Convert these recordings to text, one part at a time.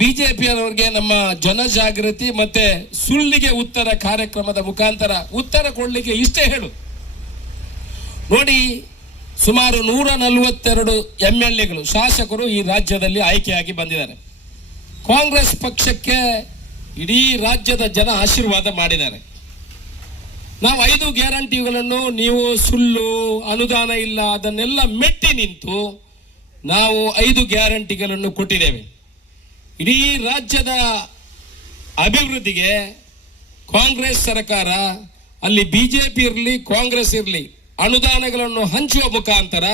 ಬಿಜೆಪಿಯವರಿಗೆ ನಮ್ಮ ಜನಜಾಗೃತಿ ಮತ್ತೆ ಸುಳ್ಳಿಗೆ ಉತ್ತರ ಕಾರ್ಯಕ್ರಮದ ಮುಖಾಂತರ ಉತ್ತರ ಕೊಡಲಿಕ್ಕೆ ಇಷ್ಟೇ ಹೇಳು. ನೋಡಿ, ಸುಮಾರು ನೂರ ನಲವತ್ತೆರಡು ಎಂ ಎಲ್ ಎಗಳು ಶಾಸಕರು ಈ ರಾಜ್ಯದಲ್ಲಿ ಆಯ್ಕೆಯಾಗಿ ಬಂದಿದ್ದಾರೆ. ಕಾಂಗ್ರೆಸ್ ಪಕ್ಷಕ್ಕೆ ಇಡೀ ರಾಜ್ಯದ ಜನ ಆಶೀರ್ವಾದ ಮಾಡಿದ್ದಾರೆ. ನಾವು ಐದು ಗ್ಯಾರಂಟಿಗಳನ್ನು, ನೀವು ಸುಳ್ಳು, ಅನುದಾನ ಇಲ್ಲ, ಅದನ್ನೆಲ್ಲ ಮೆಟ್ಟಿ ನಿಂತು ನಾವು ಐದು ಗ್ಯಾರಂಟಿಗಳನ್ನು ಕೊಟ್ಟಿದ್ದೇವೆ. ಇಡೀ ರಾಜ್ಯದ ಅಭಿವೃದ್ಧಿಗೆ ಕಾಂಗ್ರೆಸ್ ಸರ್ಕಾರ, ಅಲ್ಲಿ ಬಿಜೆಪಿ ಇರಲಿ, ಕಾಂಗ್ರೆಸ್ ಇರಲಿ, ಅನುದಾನಗಳನ್ನು ಹಂಚುವ ಮುಖಾಂತರ,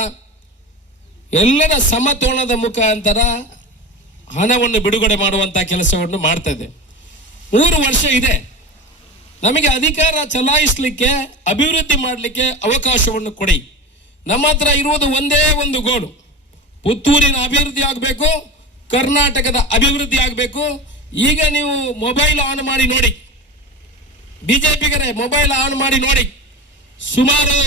ಎಲ್ಲರ ಸಮತೋಲನದ ಮುಖಾಂತರ ಹಣವನ್ನು ಬಿಡುಗಡೆ ಮಾಡುವಂತಹ ಕೆಲಸವನ್ನು ಮಾಡ್ತಾ ಇದೆ. ಮೂರು ವರ್ಷ ಇದೆ. ನಮಗೆ ಅಧಿಕಾರ ಚಲಾಯಿಸಲಿಕ್ಕೆ, ಅಭಿವೃದ್ಧಿ ಮಾಡಲಿಕ್ಕೆ ಅವಕಾಶವನ್ನು ಕೊಡಿ. ನಮ್ಮ ಹತ್ರ ಇರುವುದು ಒಂದೇ ಒಂದು ಗೋಡು. ಪುತ್ತೂರಿನ ಅಭಿವೃದ್ಧಿ ಆಗಬೇಕು ಕರ್ನಾಟಕದ ಅಭಿವೃದ್ಧಿ ಆಗಬೇಕು. ಈಗ ನೀವು ಮೊಬೈಲ್ ಆನ್ ಮಾಡಿ ನೋಡಿ. ಬಿಜೆಪಿಗರೇ ಮೊಬೈಲ್ ಆನ್ ಮಾಡಿ ನೋಡಿ. ಸುಮಾರು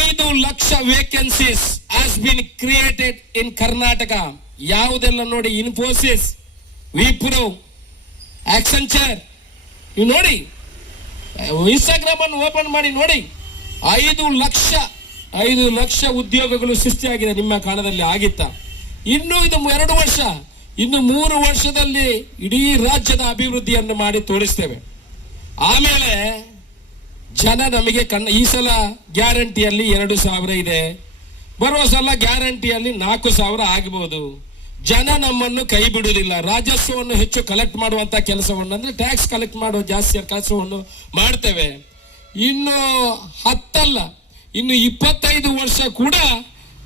ಐದು lakh vacancies has been created in Karnataka. ಯಾವುದೆಲ್ಲ ನೋಡಿ ಇನ್ಫೋಸಿಸ್ ವಿಪ್ರೋ ಆಕ್ಸೆಂಚರ್ ನೀವು ನೋಡಿ. ಇನ್ಸ್ಟಾಗ್ರಾಮ್ ಅನ್ನು ಓಪನ್ ಮಾಡಿ ನೋಡಿ. ಐದು ಲಕ್ಷ ಐದು ಲಕ್ಷ ಉದ್ಯೋಗಗಳು ಸೃಷ್ಟಿಯಾಗಿದೆ ನಿಮ್ಮ ಕಾಲದಲ್ಲಿ ಆಗಿತ್ತ. ಇನ್ನು ಇದು ಎರಡು ವರ್ಷ. ಇನ್ನು ಮೂರು ವರ್ಷದಲ್ಲಿ ಇಡೀ ರಾಜ್ಯದ ಅಭಿವೃದ್ಧಿಯನ್ನು ಮಾಡಿ ತೋರಿಸ್ತೇವೆ. ಆಮೇಲೆ ಜನ ನಮಗೆ ಕಣ್ಣ ಈ ಸಲ ಗ್ಯಾರಂಟಿಯಲ್ಲಿ ಎರಡು ಸಾವಿರ ಇದೆ. ಬರುವ ಸಲ ಗ್ಯಾರಂಟಿಯಲ್ಲಿ ನಾಲ್ಕು ಸಾವಿರ ಆಗಬಹುದು ಜನ ನಮ್ಮನ್ನು ಕೈ ಬಿಡುವುದಿಲ್ಲ. ರಾಜಸ್ವವನ್ನು ಹೆಚ್ಚು ಕಲೆಕ್ಟ್ ಮಾಡುವಂತ ಕೆಲಸವನ್ನು ಅಂದ್ರೆ ಟ್ಯಾಕ್ಸ್ ಕಲೆಕ್ಟ್ ಮಾಡುವ ಜಾಸ್ತಿ ಕೆಲಸವನ್ನು ಮಾಡ್ತೇವೆ. ಇನ್ನು ಹತ್ತಲ್ಲ. ಇನ್ನು ಇಪ್ಪತ್ತೈದು ವರ್ಷ ಕೂಡ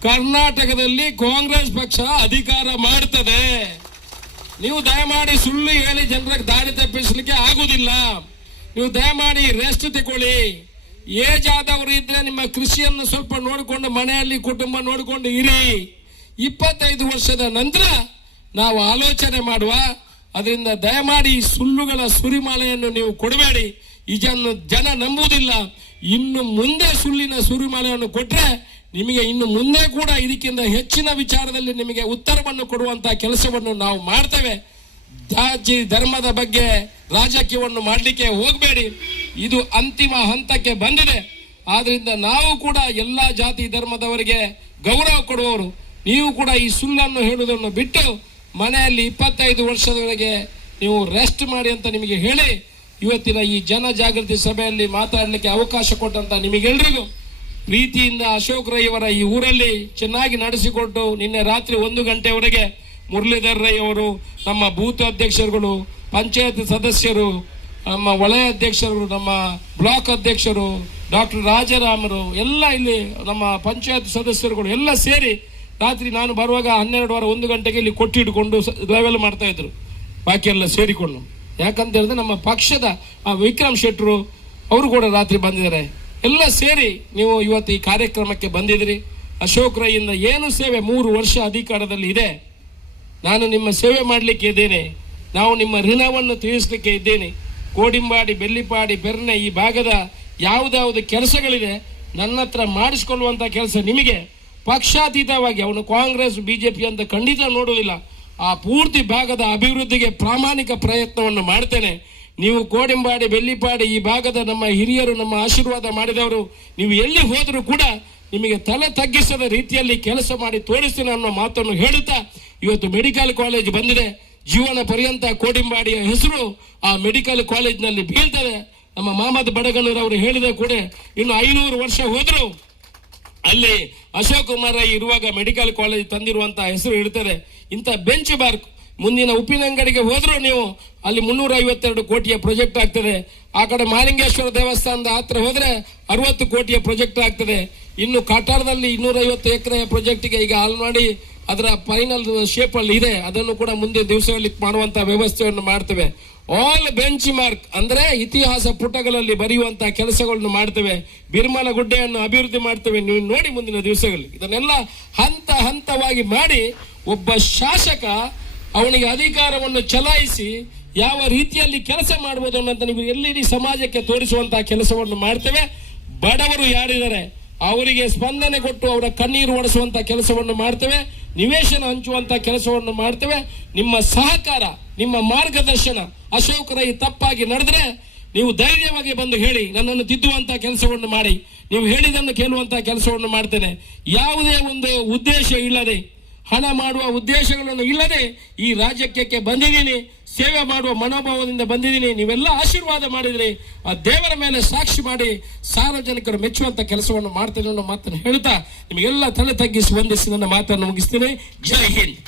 ಕರ್ನಾಟಕದಲ್ಲಿ ಕಾಂಗ್ರೆಸ್ ಪಕ್ಷ ಅಧಿಕಾರ ಮಾಡ್ತದೆ. ನೀವು ದಯಮಾಡಿ ಸುಳ್ಳು ಹೇಳಿ ಜನರಿಗೆ ದಾರಿ ತಪ್ಪಿಸಲಿಕ್ಕೆ ಆಗುದಿಲ್ಲ. ನೀವು ದಯಮಾಡಿ ರೆಸ್ಟ್ ತಗೊಳ್ಳಿ. ಏಜ್ ಆದವರು ಇದ್ರೆ ನಿಮ್ಮ ಕೃಷಿಯನ್ನು ಸ್ವಲ್ಪ ನೋಡಿಕೊಂಡು ಮನೆಯಲ್ಲಿ ಕುಟುಂಬ ನೋಡಿಕೊಂಡು ಇರಿ. ಇಪ್ಪತ್ತೈದು ವರ್ಷದ ನಂತರ ನಾವು ಆಲೋಚನೆ ಮಾಡುವ. ಅದರಿಂದ ದಯಮಾಡಿ ಸುಳ್ಳುಗಳ ಸುರಿಮಾಲೆಯನ್ನು ನೀವು ಕೊಡಬೇಡಿ. ಇದನ್ನು ಜನ ನಂಬುವುದಿಲ್ಲ. ಇನ್ನು ಮುಂದೆ ಸುಳ್ಳಿನ ಸುರಿಮಾಲೆಯನ್ನು ಕೊಟ್ರೆ ನಿಮಗೆ ಇನ್ನು ಮುಂದೆ ಕೂಡ ಇದಕ್ಕಿಂತ ಹೆಚ್ಚಿನ ವಿಚಾರದಲ್ಲಿ ನಿಮಗೆ ಉತ್ತರವನ್ನು ಕೊಡುವಂತಹ ಕೆಲಸವನ್ನು ನಾವು ಮಾಡ್ತೇವೆ. ಜಾತಿ ಧರ್ಮದ ಬಗ್ಗೆ ರಾಜಕೀಯವನ್ನು ಮಾಡಲಿಕ್ಕೆ ಹೋಗಬೇಡಿ. ಇದು ಅಂತಿಮ ಹಂತಕ್ಕೆ ಬಂದಿದೆ. ಆದ್ರಿಂದ ನಾವು ಕೂಡ ಎಲ್ಲ ಜಾತಿ ಧರ್ಮದವರಿಗೆ ಗೌರವ ಕೊಡುವವರು. ನೀವು ಕೂಡ ಈ ಸುಳ್ಳನ್ನು ಹೇಳುವುದನ್ನು ಬಿಟ್ಟು ಮನೆಯಲ್ಲಿ ಇಪ್ಪತ್ತೈದು ವರ್ಷದವರೆಗೆ ನೀವು ರೆಸ್ಟ್ ಮಾಡಿ ಅಂತ ನಿಮಗೆ ಹೇಳಿ, ಇವತ್ತಿನ ಈ ಜನ ಜಾಗೃತಿ ಸಭೆಯಲ್ಲಿ ಮಾತಾಡಲಿಕ್ಕೆ ಅವಕಾಶ ಕೊಟ್ಟಂತ ನಿಮಗೆಲ್ರಿಗೂ ಪ್ರೀತಿಯಿಂದ ಅಶೋಕ್ ರೈ ಅವರ ಈ ಊರಲ್ಲಿ ಚೆನ್ನಾಗಿ ನಡೆಸಿಕೊಟ್ಟು ನಿನ್ನೆ ರಾತ್ರಿ ಒಂದು ಗಂಟೆವರೆಗೆ ಮುರಳೀಧರ್ ರೈ ಅವರು ನಮ್ಮ ಬೂತ್ ಅಧ್ಯಕ್ಷರುಗಳು, ಪಂಚಾಯತ್ ಸದಸ್ಯರು, ನಮ್ಮ ವಲಯ ಅಧ್ಯಕ್ಷರು, ನಮ್ಮ ಬ್ಲಾಕ್ ಅಧ್ಯಕ್ಷರು, ಡಾಕ್ಟರ್ ರಾಜರಾಮರು, ಎಲ್ಲ ಇಲ್ಲಿ ನಮ್ಮ ಪಂಚಾಯತ್ ಸದಸ್ಯರುಗಳು ಎಲ್ಲ ಸೇರಿ ರಾತ್ರಿ ನಾನು ಬರುವಾಗ ಹನ್ನೆರಡು ವಾರ ಒಂದು ಗಂಟೆಗೆ ಇಲ್ಲಿ ಕೊಟ್ಟಿಡ್ಕೊಂಡು ಲೆವೆಲ್ ಮಾಡ್ತಾ ಇದ್ರು. ಬಾಕಿ ಎಲ್ಲ ಸೇರಿಕೊಂಡು. ಯಾಕಂತ ಹೇಳಿದ್ರೆ ನಮ್ಮ ಪಕ್ಷದ ವಿಕ್ರಮ್ ಶೆಟ್ಟರು ಅವರು ಕೂಡ ರಾತ್ರಿ ಬಂದಿದ್ದಾರೆ. ಎಲ್ಲ ಸೇರಿ ನೀವು ಇವತ್ತು ಈ ಕಾರ್ಯಕ್ರಮಕ್ಕೆ ಬಂದಿದ್ದೀರಿ. ಅಶೋಕ್ ರೈಯಿಂದ ಏನು ಸೇವೆ ಮೂರು ವರ್ಷ ಅಧಿಕಾರದಲ್ಲಿ ಇದೆ, ನಾನು ನಿಮ್ಮ ಸೇವೆ ಮಾಡಲಿಕ್ಕೆ ಇದ್ದೇನೆ. ನಾವು ನಿಮ್ಮ ಋಣವನ್ನು ತೀರಿಸಲಿಕ್ಕೆ ಇದ್ದೇನೆ. ಕೋಡಿಂಬಾಡಿ ಬೆಲ್ಲಿಪಾಡಿ ಬೆರ್ನೆ ಈ ಭಾಗದ ಯಾವುದ್ಯಾವುದು ಕೆಲಸಗಳಿದೆ, ನನ್ನ ಹತ್ರ ಮಾಡಿಸ್ಕೊಳ್ಳುವಂಥ ಕೆಲಸ ನಿಮಗೆ. ಪಕ್ಷಾತೀತವಾಗಿ ಅವನು ಕಾಂಗ್ರೆಸ್ ಬಿ ಜೆ ಪಿ ಅಂತ ಖಂಡಿತ ನೋಡುವುದಿಲ್ಲ. ಆ ಪೂರ್ತಿ ಭಾಗದ ಅಭಿವೃದ್ಧಿಗೆ ಪ್ರಾಮಾಣಿಕ ಪ್ರಯತ್ನವನ್ನು ಮಾಡ್ತೇನೆ. ನೀವು ಕೋಡಿಂಬಾಡಿ, ಬೆಳ್ಳಿಪಾಡಿ ಈ ಭಾಗದ ನಮ್ಮ ಹಿರಿಯರು, ನಮ್ಮ ಆಶೀರ್ವಾದ ಮಾಡಿದವರು, ನೀವು ಎಲ್ಲಿ ಹೋದರೂ ಕೂಡ ನಿಮಗೆ ತಲೆ ತಗ್ಗಿಸದ ರೀತಿಯಲ್ಲಿ ಕೆಲಸ ಮಾಡಿ ತೋರಿಸ್ತೀನಿ ಅನ್ನೋ ಮಾತನ್ನು ಹೇಳುತ್ತಾ ಇವತ್ತು ಮೆಡಿಕಲ್ ಕಾಲೇಜ್ ಬಂದಿದೆ. ಜೀವನ ಪರ್ಯಂತ ಕೋಡಿಂಬಾಡಿಯ ಹೆಸರು ಆ ಮೆಡಿಕಲ್ ಕಾಲೇಜ್ನಲ್ಲಿ ಬೀಳ್ತದೆ. ನಮ್ಮ ಮಹಮ್ಮದ್ ಬಡಗನೂರ್ ಅವರು ಹೇಳಿದ ಕೂಡ ಇನ್ನು ಐನೂರು ವರ್ಷ ಹೋದರೂ ಅಲ್ಲಿ ಅಶೋಕ್ ಕುಮಾರ್ ಇರುವಾಗ ಮೆಡಿಕಲ್ ಕಾಲೇಜ್ ತಂದಿರುವಂತಹ ಹೆಸರು ಇರ್ತದೆ. ಇಂಥ ಬೆಂಚ್ ಮಾರ್ಕ್ ಮುಂದಿನ ಉಪ್ಪಿನಂಗಡಿಗೆ ಹೋದ್ರು ನೀವು ಅಲ್ಲಿ ಮುನ್ನೂರ ಐವತ್ತೆರಡು ಕೋಟಿಯ ಪ್ರಾಜೆಕ್ಟ್ ಆಗ್ತದೆ. ಆ ಕಡೆ ಮಾಲಿಂಗೇಶ್ವರ ದೇವಸ್ಥಾನದ ಹತ್ರ ಹೋದ್ರೆ ಅರವತ್ತು ಕೋಟಿಯ ಪ್ರಾಜೆಕ್ಟ್ ಆಗ್ತದೆ. ಇನ್ನು ಕಟಾರದಲ್ಲಿ ಇನ್ನೂರ ಐವತ್ತು ಎಕರೆ ಪ್ರಾಜೆಕ್ಟ್ಗೆ ಈಗ ಆಲ್ರೆಡಿ ಅದರ ಫೈನಲ್ ಶೇಪ್ ಅಲ್ಲಿ ಇದೆ. ಅದನ್ನು ಕೂಡ ಮುಂದಿನ ದಿವಸಗಳಲ್ಲಿ ಮಾಡುವಂತ ವ್ಯವಸ್ಥೆಯನ್ನು ಮಾಡ್ತೇವೆ. ಆಲ್ ಬೆಂಚ್ ಮಾರ್ಕ್ ಅಂದ್ರೆ ಇತಿಹಾಸ ಪುಟಗಳಲ್ಲಿ ಬರೆಯುವಂತಹ ಕೆಲಸಗಳನ್ನು ಮಾಡ್ತೇವೆ. ಬಿರ್ಮಲ ಗುಡ್ಡೆಯನ್ನು ಅಭಿವೃದ್ಧಿ ಮಾಡ್ತೇವೆ. ನೀವು ನೋಡಿ ಮುಂದಿನ ದಿವಸಗಳಲ್ಲಿ. ಇದನ್ನೆಲ್ಲ ಹಂತ ಹಂತವಾಗಿ ಮಾಡಿ ಒಬ್ಬ ಶಾಸಕ ಅವನಿಗೆ ಅಧಿಕಾರವನ್ನು ಚಲಾಯಿಸಿ ಯಾವ ರೀತಿಯಲ್ಲಿ ಕೆಲಸ ಮಾಡಬಹುದು ಅನ್ನೋಂತ ನೀವು ಎಲ್ಲಿಡೀ ಸಮಾಜಕ್ಕೆ ತೋರಿಸುವಂತಹ ಕೆಲಸವನ್ನು ಮಾಡ್ತೇವೆ. ಬಡವರು ಯಾರಿದ್ದಾರೆ, ಅವರಿಗೆ ಸ್ಪಂದನೆ ಕೊಟ್ಟು ಅವರ ಕಣ್ಣೀರು ಒಡಿಸುವಂತಹ ಕೆಲಸವನ್ನು ಮಾಡ್ತೇವೆ. ನಿವೇಶನ ಹಂಚುವಂತ ಕೆಲಸವನ್ನು ಮಾಡ್ತೇವೆ. ನಿಮ್ಮ ಸಹಕಾರ, ನಿಮ್ಮ ಮಾರ್ಗದರ್ಶನ ಅಶೋಕರ ಈ ತಪ್ಪಾಗಿ ನಡೆದ್ರೆ ನೀವು ಧೈರ್ಯವಾಗಿ ಬಂದು ಹೇಳಿ, ನನ್ನನ್ನು ತಿದ್ದುವಂತ ಕೆಲಸವನ್ನು ಮಾಡಿ. ನೀವು ಹೇಳಿದನ್ನು ಕೇಳುವಂತ ಕೆಲಸವನ್ನು ಮಾಡ್ತೇನೆ. ಯಾವುದೇ ಒಂದು ಉದ್ದೇಶ ಇಲ್ಲದೆ ಹಣ ಮಾಡುವ ಉದ್ದೇಶಗಳನ್ನು ಇಲ್ಲದೆ ಈ ರಾಜ್ಯಕ್ಕೆ ಬಂದಿದ್ದೀನಿ, ಸೇವೆ ಮಾಡುವ ಮನೋಭಾವದಿಂದ ಬಂದಿದ್ದೀನಿ, ನೀವೆಲ್ಲ ಆಶೀರ್ವಾದ ಮಾಡಿದರೆ ಆ ದೇವರ ಮೇಲೆ ಸಾಕ್ಷಿ ಮಾಡಿ ಸಾರ್ವಜನಿಕರು ಮೆಚ್ಚುವಂಥ ಕೆಲಸವನ್ನು ಮಾಡ್ತೇನೆ ಅನ್ನೋ ಮಾತನ್ನು ಹೇಳ್ತಾ ನಿಮಗೆಲ್ಲ ತಲೆ ತಗ್ಗಿಸಿ ವಂದಿಸಿ ನನ್ನ ಮಾತನ್ನು ಮುಗಿಸ್ತೀನಿ. ಜೈ ಹಿಂದ್.